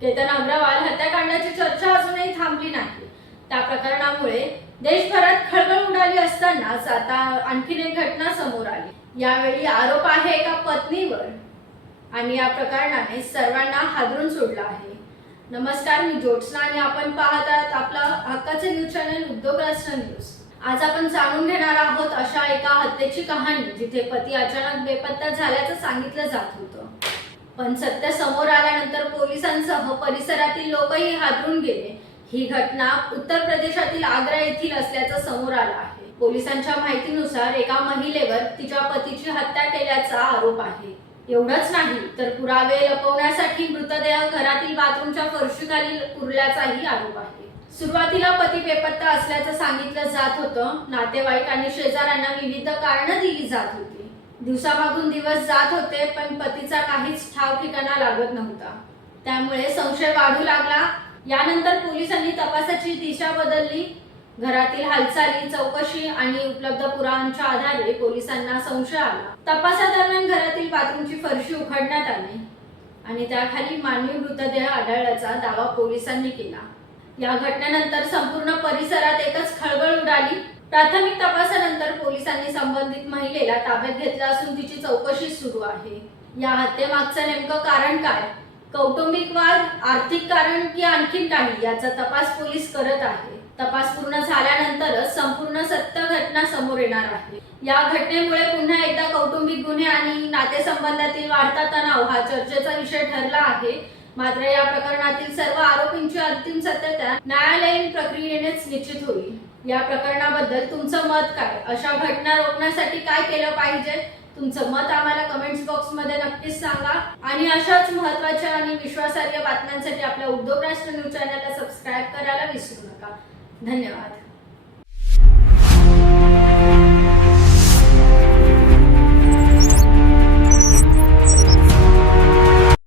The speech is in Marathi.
केतन अग्रवाल हत्याकांडाची चर्चा अजूनही थांबली नाही। त्या प्रकरणामुळे देशभरात खळबळ उडाली असतानाच आता आणखीन एक घटना समोर आली। यावेळी आरोप आहे एका पत्नीवर आणि या प्रकरणाने सर्वांना हादरून सोडलं आहे। नमस्कार, मी ज्योत्स्ना आणि आपण पाहत आहात आपला हक्काचे न्यूज चॅनल उद्योग राष्ट्र न्यूज। आज आपण जाणून घेणार आहोत अशा एका हत्येची कहाणी जिथे पती अचानक बेपत्ता झाल्याचं सांगितलं जात होतं, पण सत्य समोर आल्यानंतर पोलिसांसह परिसरातील लोकही हादरून गेले। ही घटना उत्तर प्रदेशातील आग्रा येथील असल्याचं समोर आलं आहे। पोलिसांच्या माहितीनुसार एका महिलेवर तिच्या पतीची हत्या केल्याचा आरोप आहे। एवढंच नाही तर पुरावे लपवण्यासाठी मृतदेह घरातील बाथरूमच्या फरशीखाली पुरल्याचाही आरोप आहे। सुरुवातीला पती बेपत्ता असल्याचं सांगितलं जात होतं। नातेवाईक आणि शेजाऱ्यांना विविध कारणं दिली जात होती। दिवसामागून दिवस जात होते, पण पतीचा काहीच ठाव ठिकाणा लागत नव्हता। त्यामुळे संशय वाढू लागला। यानंतर पोलिसांनी तपासाची दिशा बदलली। घरातील हालचाली, चौकशी आणि उपलब्ध पुराव्यांच्या आधारे पोलिसांना संशय आला। तपासादरम्यान घरातील बाथरूमची फरशी उघडण्यात आली आणि त्याखाली मानवी मृतदेह आढळल्याचा दावा पोलिसांनी केला। या घटनेनंतर संपूर्ण परिसरात एकच खळबळ उडाली। प्राथमिक तपासानंतर पोलिसांनी संबंधित महिलेला ताब्यात घेतलं असून तिची चौकशी सुरू आहे। या हत्येमागचं नेमकं कारण काय? कौटुंबिक वाद, आर्थिक कारण की आणखीन काही, याचा तपास पोलीस करत आहे। तपास पूर्ण झाल्यानंतरच संपूर्ण सत्य घटना समोर येणार आहे। या घटनेमुळे पुन्हा एकदा कौटुंबिक गुन्हे आणि नातेसंबंधातील वाढता तणाव हा चर्चेचा विषय ठरला आहे। मात्र या प्रकरणातील सर्व आरोपींची अंतिम सत्यता न्यायालयीन प्रक्रियेनेच निश्चित होईल। या प्रकरणाबद्दल तुमचं मत काय? अशा घटना रोखण्यासाठी काय केलं पाहिजे? तुमचं मत आम्हाला कमेंट्स बॉक्स मध्ये नक्कीच सांगा आणि अशाच महत्त्वाच्या आणि विश्वासार्ह बातम्यांसाठी आपल्या उद्योग राष्ट्र न्यूज चॅनलला सबस्क्राईब करायला विसरू नका। धन्यवाद।